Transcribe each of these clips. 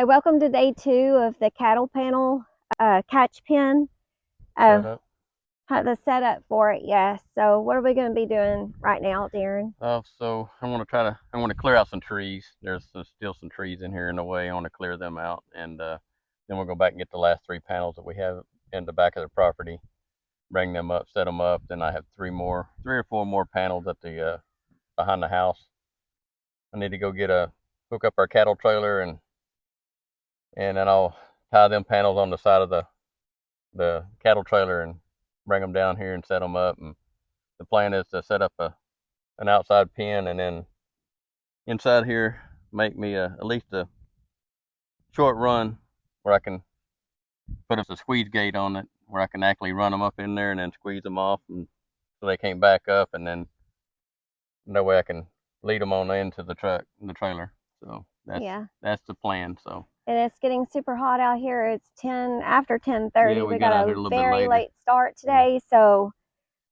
Hey, welcome to day 2 of the cattle panel catch pen. Setup. The setup for it, yes. So what are we going to be doing right now, Darren? So I want to clear out some trees. There's still some trees in here in the way. I want to clear them out, and then we'll go back and get the last 3 panels that we have in the back of the property, bring them up, set them up. Then I have 3 or 4 more panels at the behind the house. I need to go hook up our cattle trailer, and then I'll tie them panels on the side of the cattle trailer and bring them down here and set them up. And the plan is to set up an outside pen, and then inside here make me at least a short run where I can put up a squeeze gate on it where I can actually run them up in there and then squeeze them off, and so they can't back up, and then that way I can lead them on into the trailer. So that's the plan. So and it's getting super hot out here. It's after 10:30. Yeah, we got a very late late start today, so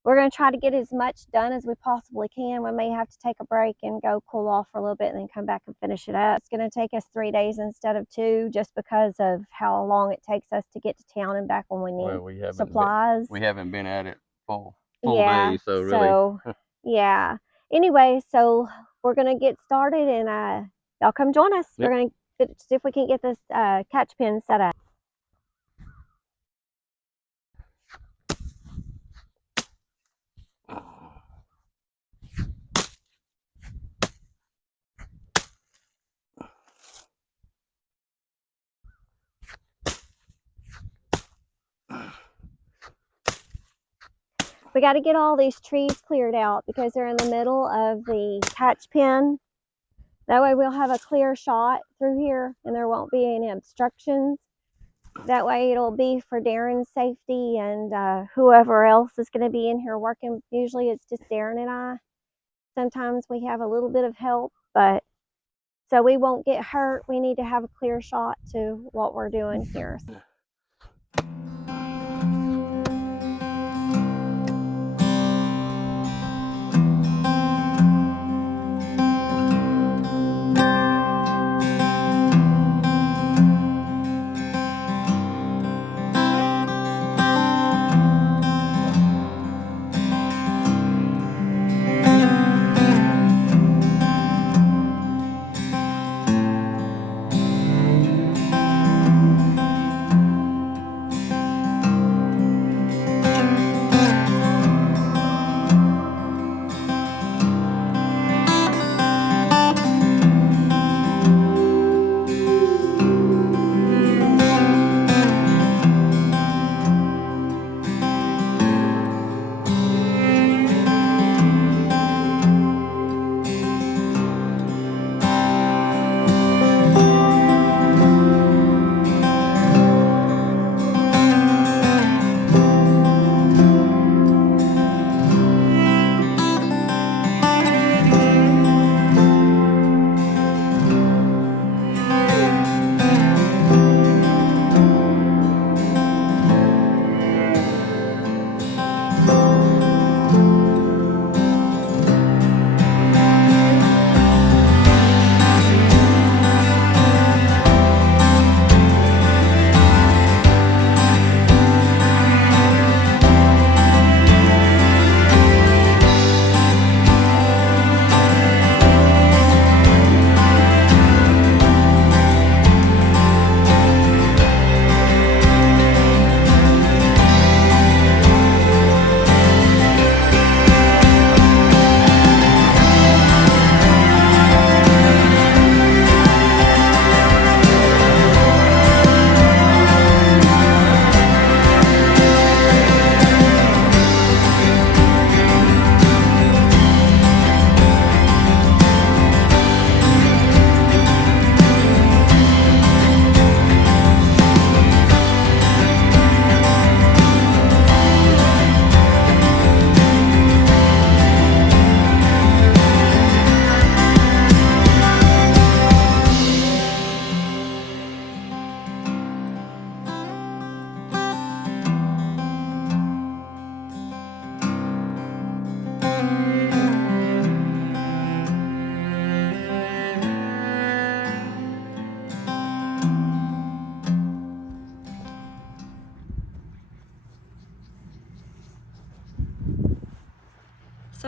we're going to try to get as much done as we possibly can. We may have to take a break and go cool off for a little bit and then come back and finish it up. It's going to take us 3 days instead of 2 just because of how long it takes us to get to town and back when we need supplies. We haven't been at it full days, so really. Yeah. Anyway, so we're going to get started, and y'all come join us. Yep. We're going to see if we can get this catch pen set up. We got to get all these trees cleared out because they're in the middle of the catch pen. That way we'll have a clear shot through here and there won't be any obstructions. That way it'll be for Darren's safety and whoever else is going to be in here working. Usually it's just Darren and I. Sometimes we have a little bit of help, but so we won't get hurt. We need to have a clear shot to what we're doing here.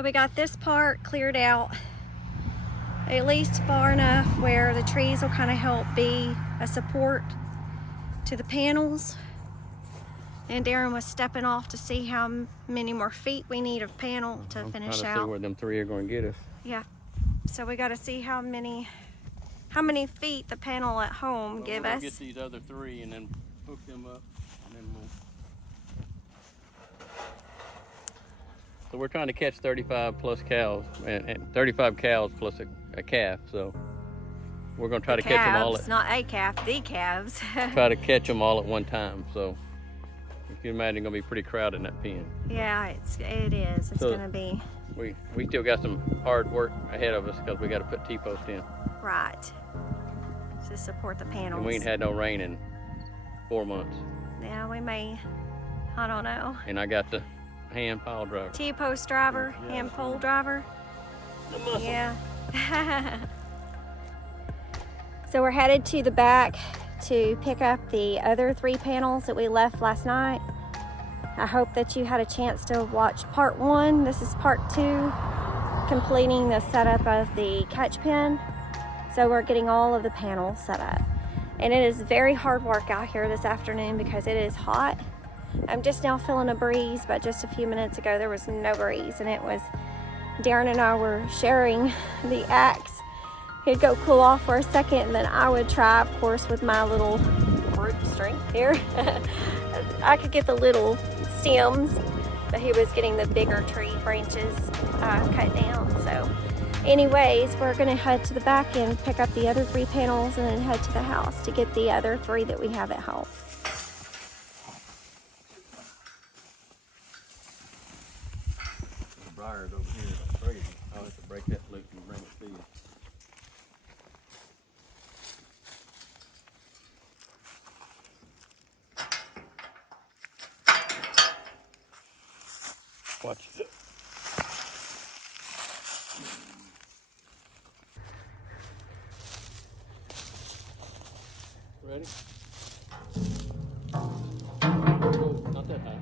So we got this part cleared out, at least far enough where the trees will kind of help be a support to the panels. And Darren was stepping off to see how many more feet we need of panel to finish trying to out. see where them 3 are going to get us. Yeah. So we got to see how many feet the panel at home give us. We'll get these other 3 and then hook them up, and then we'll. So we're trying to catch 35 plus cows, and 35 cows plus a calf. So we're going to try to catch them all. Not a calf, the calves. Try to catch them all at one time. So you can imagine it's going to be pretty crowded in that pen. Yeah, it is. It's going to be. We still got some hard work ahead of us because we got to put T-post in. Right. To support the panels. And we ain't had no rain in 4 months. Yeah, we may. I don't know. And I got the hand pile driver. T-post driver, yeah, hand pole driver. Yeah. So we're headed to the back to pick up the other 3 panels that we left last night. I hope that you had a chance to watch part 1. This is part 2, completing the setup of the catch pen. So we're getting all of the panels set up. And it is very hard work out here this afternoon because it is hot. I'm just now feeling a breeze, but just a few minutes ago there was no breeze, and it was, Darren and I were sharing the axe. He'd go cool off for a second, and then I would try, of course, with my little brute strength here. I could get the little stems, but he was getting the bigger tree branches cut down. So anyways, we're gonna head to the back and pick up the other 3 panels and then head to the house to get the other 3 that we have at home. The briars over here are crazy. I'll have to break that loose and bring it to you. Watch it. Ready? Oh, not that high.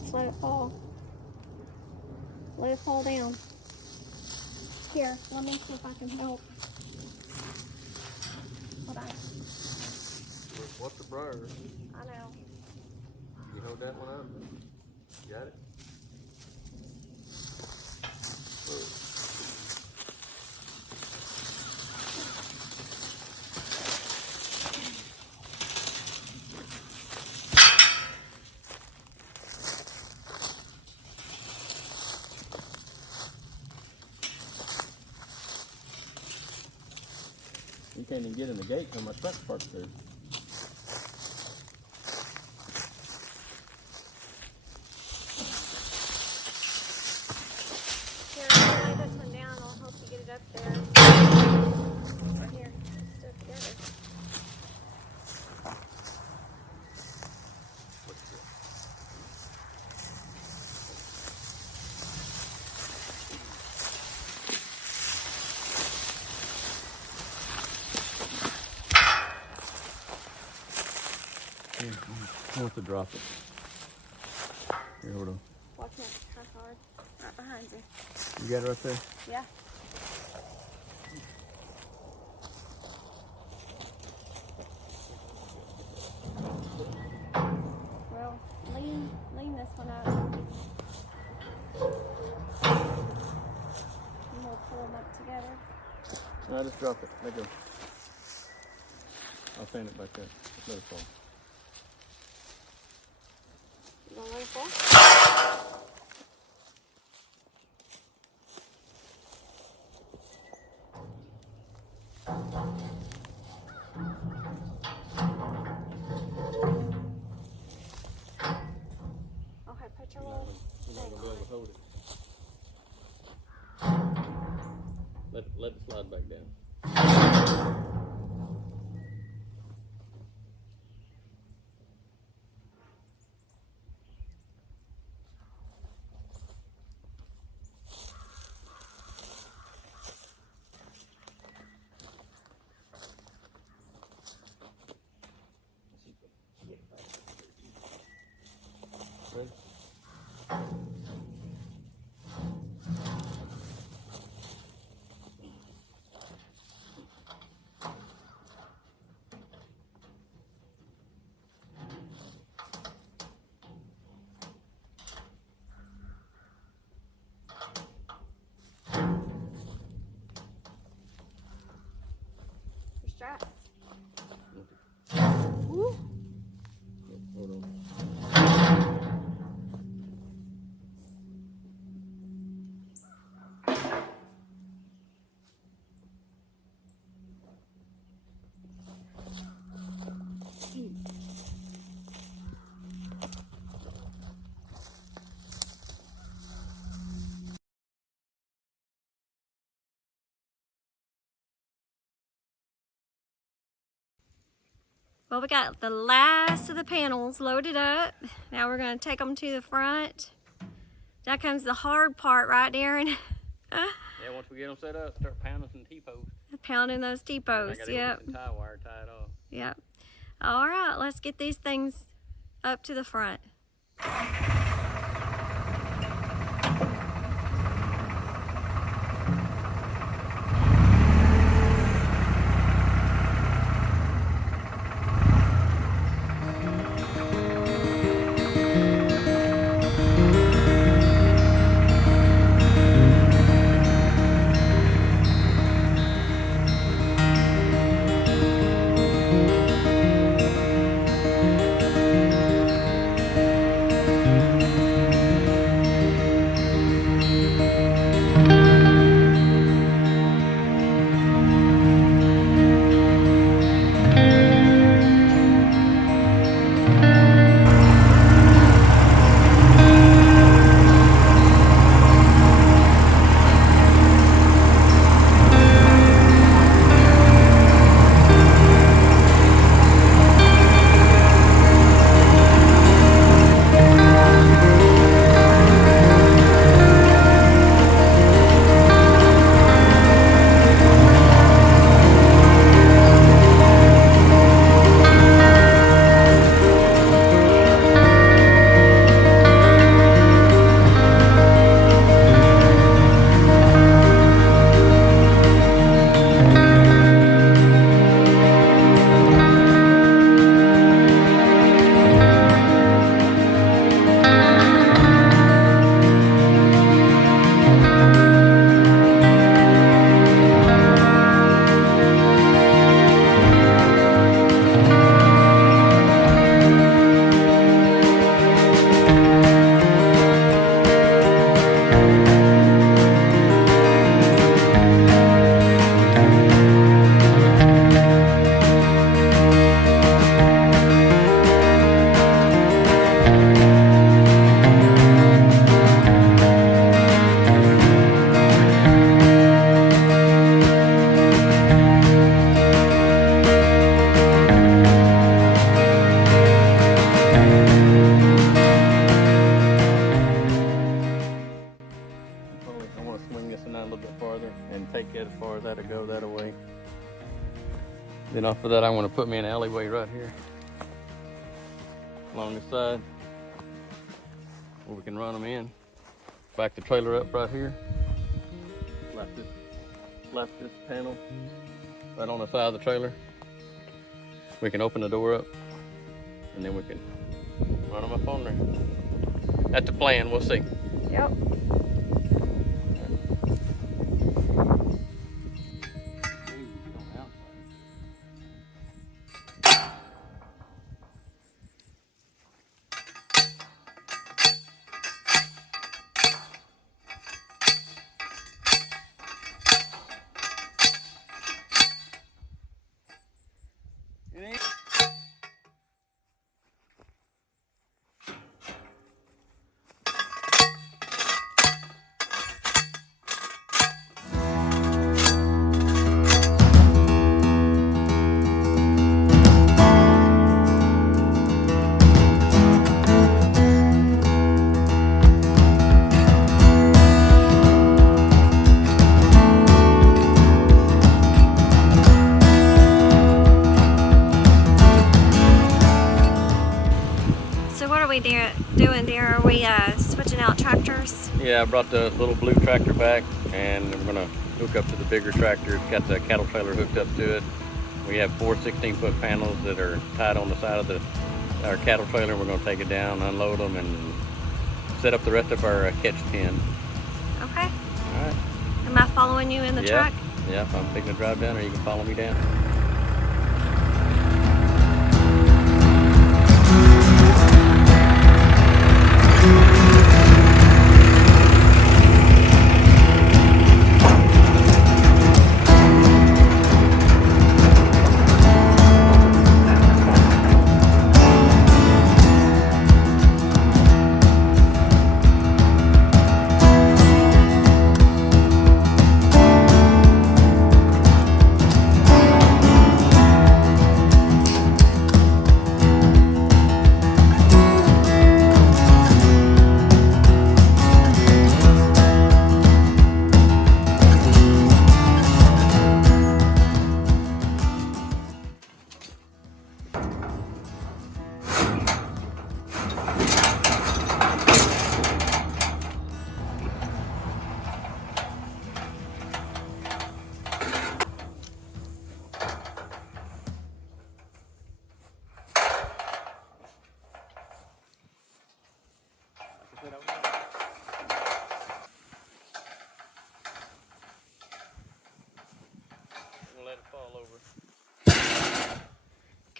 Just let it fall. Let it fall down. Here, let me see if I can help. Hold on. What's the briar? I know. You hold that one up? Got it? You can't even get in the gate when my truck's parked there. Here, I'll lay this one down. I'll help you get it up there. Right here. Let's do it together. I want to drop it. Here, hold on. Watch me. Try hard. Right behind you. You got it right there? Yeah. Well, lean this one out. And we'll pull them up together. No, just drop it. Let go. I'll stand it back there. Just let it fall. You gonna let it fall? Okay, put your little You're not thing gonna be able to on. hold it. Let it slide back down. Well, we got the last of the panels loaded up. Now we're going to take them to the front. That comes the hard part, right, Darren? Yeah, once we get them set up, start pounding some T-posts. Pounding those T-posts, yep. Get some tie wire tied off. Yep. All right, let's get these things up to the front. Then off of that, I want to put me an alleyway right here along the side where we can run them in. Back the trailer up right here. Left this panel right on the side of the trailer. We can open the door up and then we can run them up on there. That's the plan. We'll see. Yep. Doing, dear? Are we switching out tractors? Yeah, I brought the little blue tractor back and we're gonna hook up to the bigger tractor. It's got the cattle trailer hooked up to it. We have 4 16-foot panels that are tied on the side of our cattle trailer. We're gonna take it down, unload them, and set up the rest of our catch pen. Okay. All right. Am I following you in the truck? Yeah, I'm picking the drive down, or you can follow me down.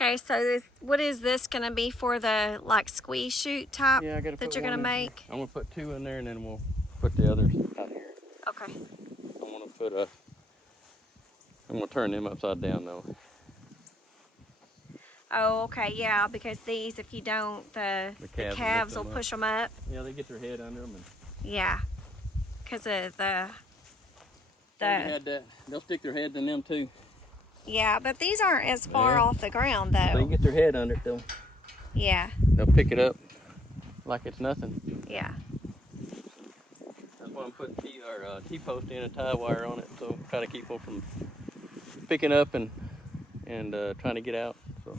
Okay, so what is this gonna be for, the like squeeze chute type Yeah, I gotta that put you're gonna one in make? here. I'm gonna put 2 in there, and then we'll put the others out here. Okay. I'm gonna turn them upside down though. Oh, okay, yeah, because these, if you don't, the calves will push them up. Yeah, they get their head under them. And Yeah, because of the. you had that. They'll stick their heads in them too. Yeah, but these aren't as far off the ground though. They can get their head under it though. Yeah. They'll pick it up like it's nothing. Yeah. That's why I'm putting T-post in, a tie wire on it, so try to keep them from picking up and trying to get out. So.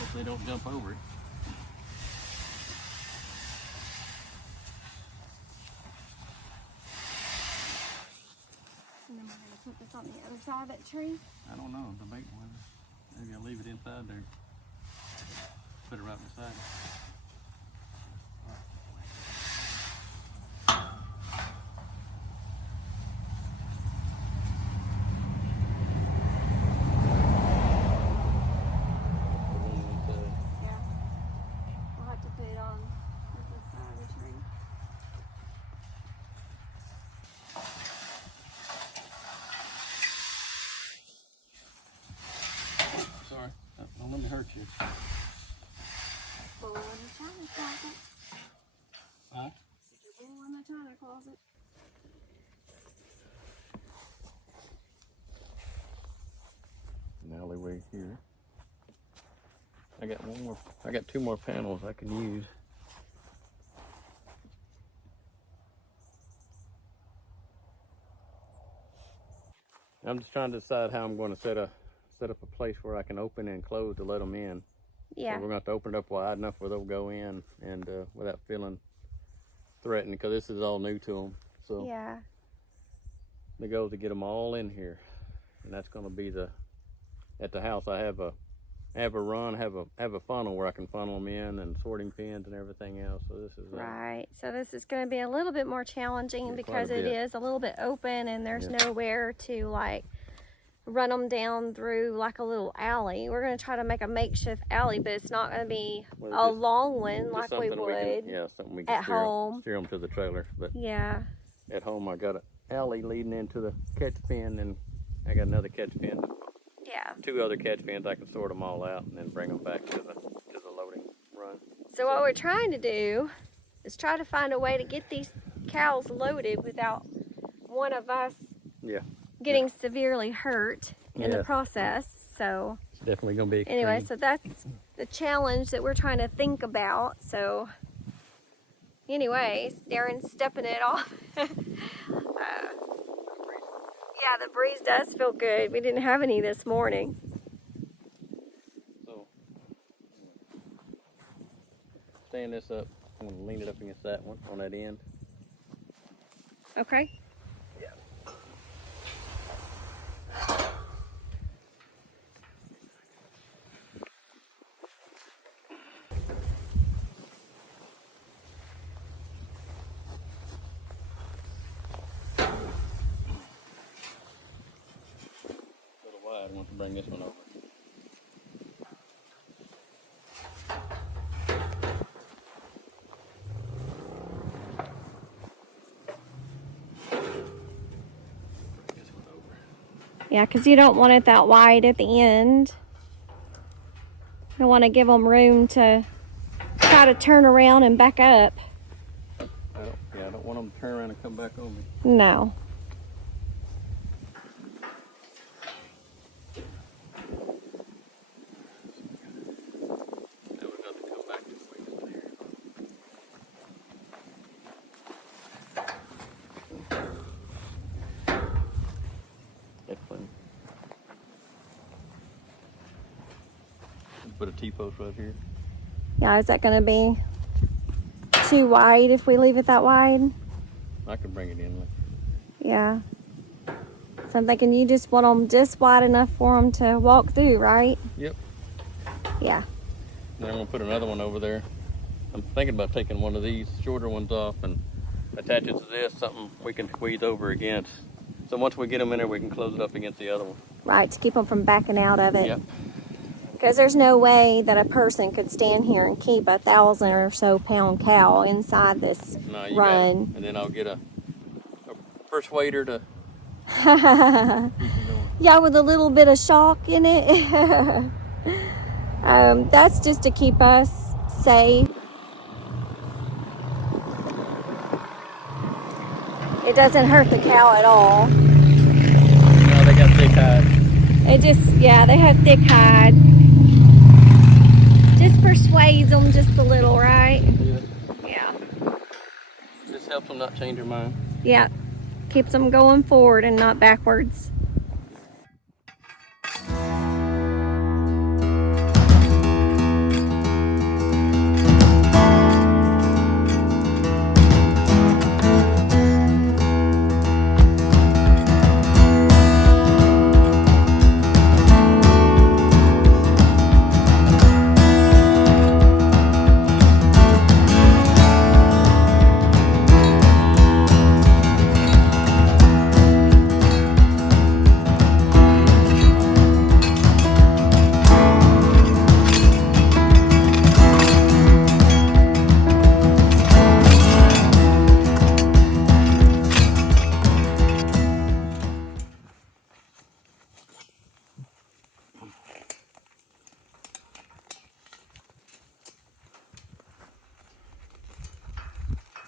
Hope they don't jump over it. And then we're gonna put this on the other side of that tree. I don't know, debate one. Maybe I'll leave it inside there. Put it right beside it. Yeah. We'll have to put it on this side of the tree. Sorry, don't let me hurt you. Bull in the china closet. Huh? Bull in the china closet. An alleyway here. I got 2 more panels I can use. I'm just trying to decide how I'm going to set up a place where I can open and close to let them in. Yeah. So we're going to have to open it up wide enough where they'll go in and without feeling threatened, because this is all new to them. So Yeah. the goal is to get them all in here, and that's going to be at the house. I have a funnel where I can funnel them in, and sorting pins and everything else. So this is Right. So this is going to be a little bit more challenging, yeah, because it is a little bit open and there's nowhere to like run them down through like a little alley. We're going to try to make a makeshift alley, but it's not going to be a long one like we would something we can at home. Steer them to the trailer. But yeah. At home I got an alley leading into the catch pen, and I got another catch pen. Yeah. 2 other catch pens. I can sort them all out and then bring them back to the loading run. So what we're trying to do is try to find a way to get these cows loaded without one of us getting severely hurt in the process. So it's definitely gonna be extreme. Anyway, so that's the challenge that we're trying to think about. So anyways, Darren's stepping it off. Yeah, the breeze does feel good. We didn't have any this morning. So stand this up. I'm gonna lean it up against that one on that end. Okay. Yeah. I want to bring this one over. This one over. Yeah, because you don't want it that wide at the end. You want to give them room to try to turn around and back up. I don't want them to turn around and come back on me. No. Put a T-post right here. Yeah, is that going to be too wide if we leave it that wide? I could bring it in. Yeah. So I'm thinking you just want them just wide enough for them to walk through, right? Yep. Yeah. Then I'm going to put another one over there. I'm thinking about taking one of these shorter ones off and attach it to this, something we can squeeze over against So once we get them in there, we can close it up against the other one. Right, to keep them from backing out of it. Yep. Because there's no way that a person could stand here and keep 1,000 or so pound cow inside this No, you run. got it. And then I'll get a persuader to keep them going. Yeah, with a little bit of shock in it. That's just to keep us safe. It doesn't hurt the cow at all. No, they got thick hide. Yeah, they have thick hide. Just persuades them just a little, right? Yeah. Yeah. Just helps them not change their mind. Yeah. Keeps them going forward and not backwards.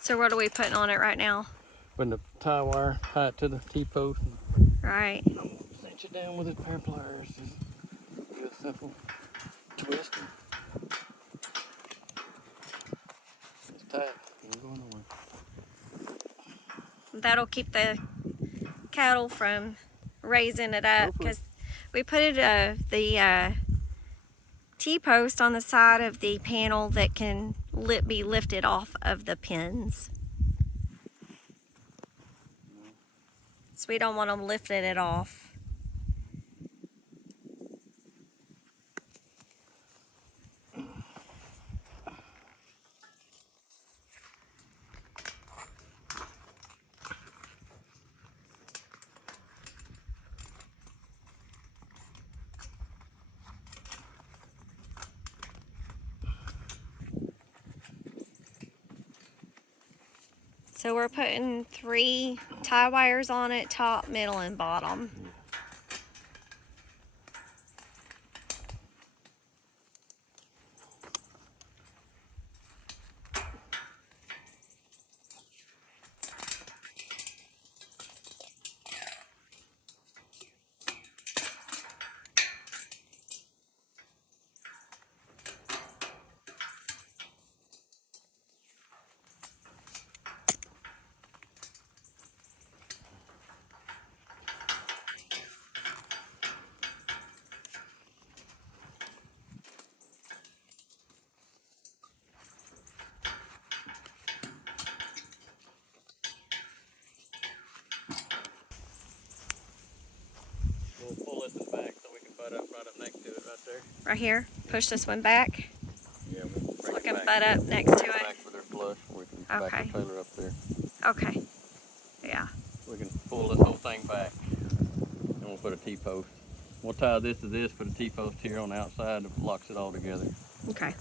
So what are we putting on it right now? Putting the tie wire, tie it to the T-post. Right. Cinch it down with a pair of pliers. Just a simple twist. It's tight. Ain't going nowhere. That'll keep the cattle from raising it up, because we put the T-post on the side of the panel that can be lifted off of the pins. So we don't want them lifting it off. So we're putting 3 tie wires on it, top, middle, and bottom. We'll pull this in back so we can butt up right up next to it right there. Right here. Push this one back. Yeah, we'll So bring we it can back. butt up next to it. Back where they're flush, we can back Okay. the trailer up there. Okay. Yeah. We can pull this whole thing back, and we'll put a T-post. We'll tie this to this, put a T-post here on the outside that locks it all together. Okay.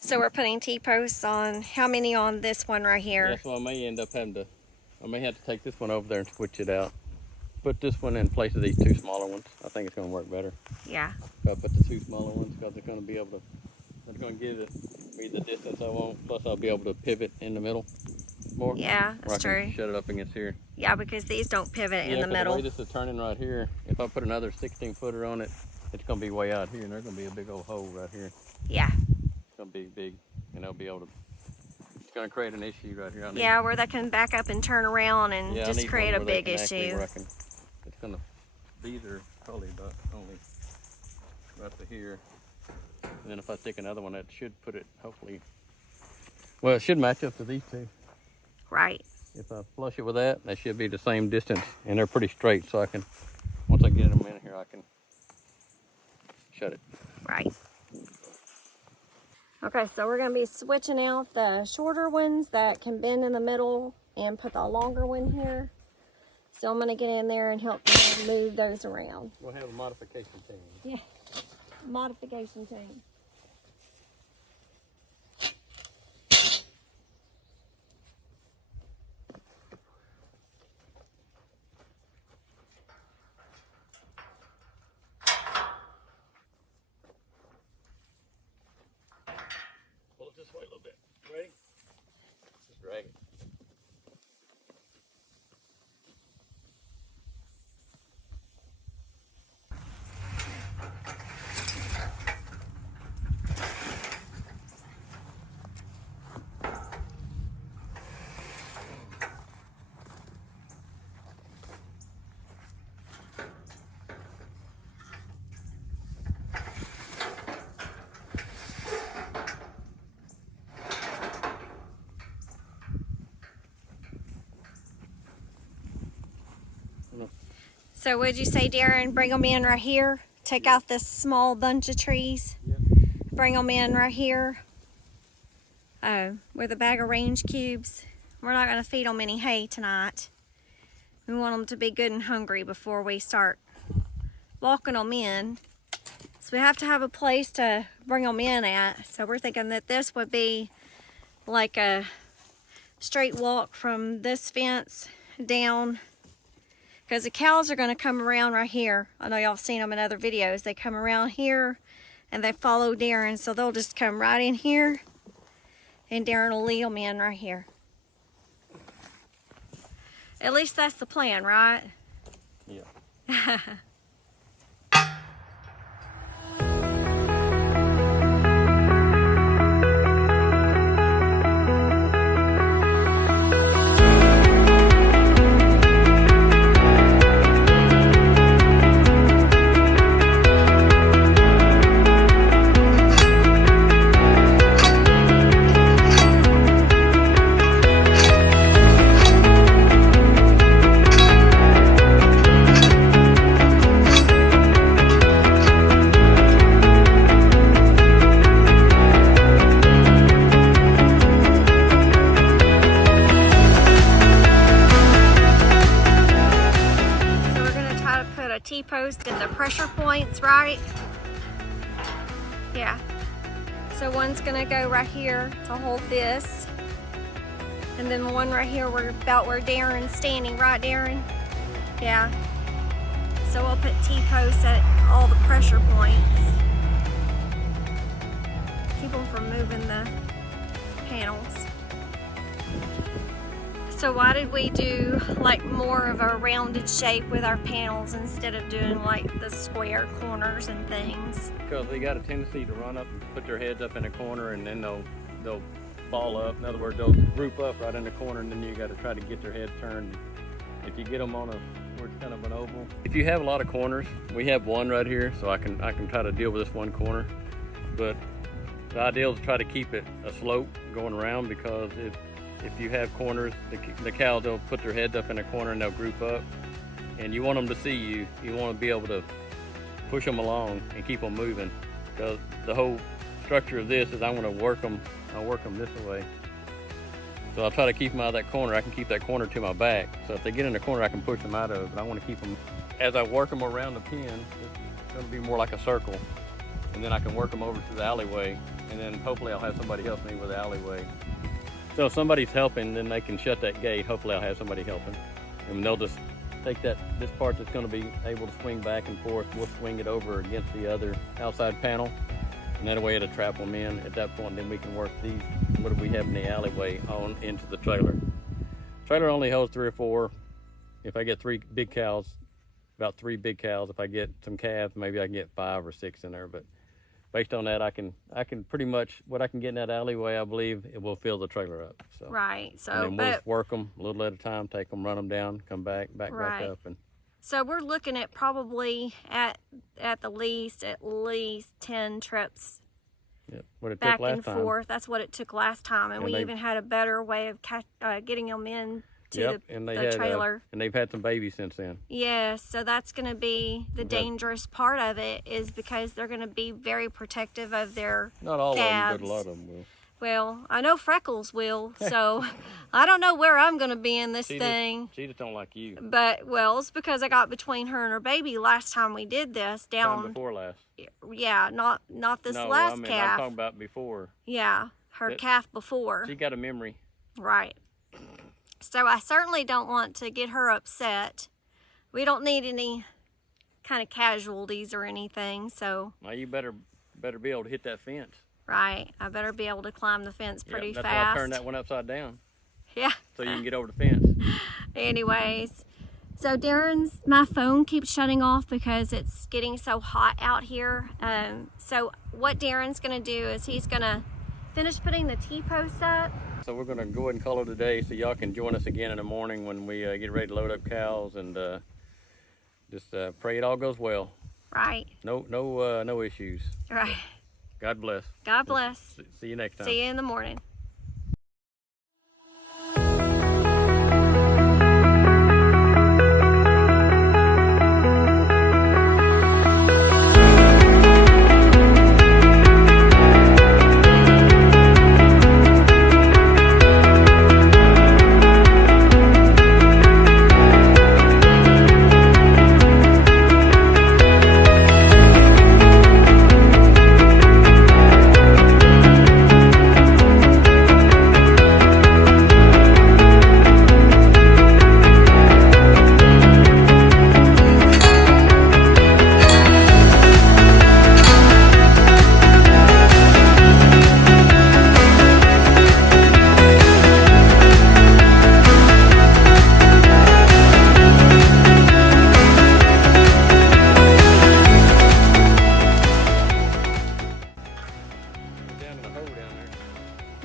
So we're putting T-posts on, how many on this one right here? Yeah, so I may end up having to, I may have to take this one over there and switch it out. Put this one in place of these 2 smaller ones. I think it's going to work better. Yeah. If I put the 2 smaller ones, because they're going to be able to, they're going to give me the distance I want. Plus I'll be able to pivot in the middle more. Yeah, Or I that's can true. shut it up against here. Yeah, because these don't pivot in the 'cause middle. the way this is turning right here, if I put another 16-footer on it, it's going to be way out here, and there's going to be a big old hole right here. Yeah. It's going to be big, and I'll be able to, it's going to create an issue right here. Yeah, where they can back up and turn around and I just need create one a where they big can actually- issue. where I can, it's going to, these are probably about only right to here. And then if I stick another one, that should put it, hopefully, well, it should match up to these 2. Right. If I flush it with that, they should be the same distance, and they're pretty straight, so I can, once I get them in here, I can shut it. Right. Okay, so we're going to be switching out the shorter ones that can bend in the middle and put the longer one here. So I'm gonna get in there and help them move those around. We'll have a modification team. Yeah, modification team. Pull it this way a little bit. Ready? Just drag it. So what'd you say, Darren? Bring them in right here. Take out this small bunch of trees. Yep. Bring them in right here. With a bag of range cubes. We're not gonna feed them any hay tonight. We want them to be good and hungry before we start walking them in. So we have to have a place to bring them in at. So we're thinking that this would be like a straight walk from this fence down, because the cows are going to come around right here. I know y'all seen them in other videos. They come around here and they follow Darren, so they'll just come right in here and Darren will lead them in right here. At least that's the plan, right? Yeah. T-post in the pressure points, right? Yeah. So one's gonna go right here to hold this, and then one right here about where Darren's standing, right, Darren? Yeah. So we'll put T-posts at all the pressure points. Keep them from moving the panels. So why did we do like more of a rounded shape with our panels instead of doing like the square corners and things? Because they got a tendency to run up and put their heads up in a corner, and then they'll fall up. In other words, they'll group up right in the corner, and then you got to try to get their head turned. If you get them on where it's kind of an oval. If you have a lot of corners, we have one right here, so I can try to deal with this one corner. But the idea is to try to keep it a slope going around, because if you have corners, the cows, they'll put their heads up in a corner and they'll group up, and you want them to see you. You want to be able to push them along and keep them moving, because the whole structure of this is I want to work them. I'll work them this way. So I'll try to keep them out of that corner. I can keep that corner to my back. So if they get in the corner, I can push them out of it. But I want to keep them, as I work them around the pen, it's going to be more like a circle. And then I can work them over to the alleyway. And then hopefully I'll have somebody help me with the alleyway. So if somebody's helping, then they can shut that gate. Hopefully I'll have somebody helping. And they'll just take this part that's going to be able to swing back and forth. We'll swing it over against the other outside panel. And that way it'll trap them in. At that point, then we can work these, what do we have in the alleyway, on into the trailer. Trailer only holds 3 or 4. If I get 3 big cows, about 3 big cows. If I get some calves, maybe I can get 5 or 6 in there. But based on that, I can pretty much, what I can get in that alleyway, I believe it will fill the trailer up. So. Right. So, and then we'll just work them a little at a time, take them, run them down, come back right. up. And so we're looking at probably at the least 10 trips. Yep. What it back took last and time. forth. That's what it took last time, and we even had a better way of getting them in to the trailer. And they've had some babies since then. Yes, so that's going to be the dangerous part of it, is because they're going to be very protective of their Not all calves. of them, but a lot of them will. Well, I know Freckles will, so I don't know where I'm going to be in this thing. She just don't like you. But, well, it's because I got between her and her baby last time we did this. Time before last. Yeah, not this last calf. I'm talking about before. Yeah, her calf before. She got a memory. Right. So I certainly don't want to get her upset. We don't need any kind of casualties or anything, so. Well, you better be able to hit that fence. Right, I better be able to climb the fence pretty fast. That's why I turned that one upside down. Yeah. So you can get over the fence. Anyways, so my phone keeps shutting off because it's getting so hot out here. So what Darren's gonna do is he's gonna finish putting the T-posts up. So we're gonna go ahead and call it a day so y'all can join us again in the morning when we get ready to load up cows, and just pray it all goes well. Right. No issues. Right. God bless. God bless. See you next time. See you in the morning.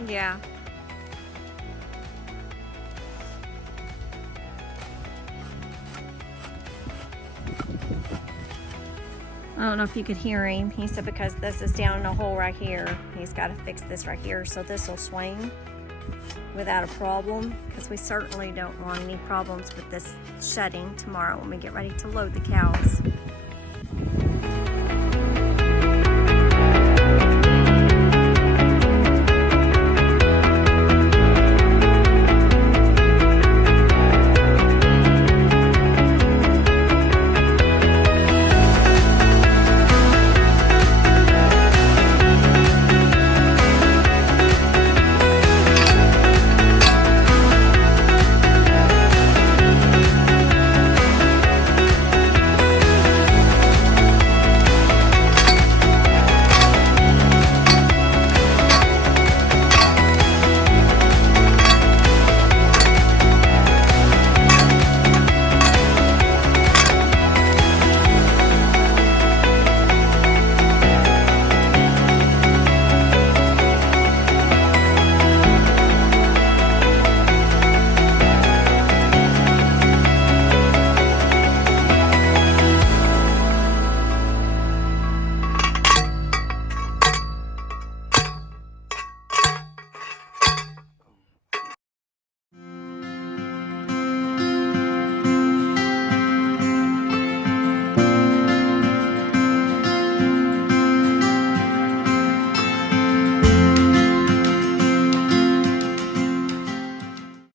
Yeah. I don't know if you could hear him. He said because this is down in a hole right here, he's got to fix this right here so this will swing without a problem, because we certainly don't want any problems with this shutting tomorrow when we get ready to load the cows.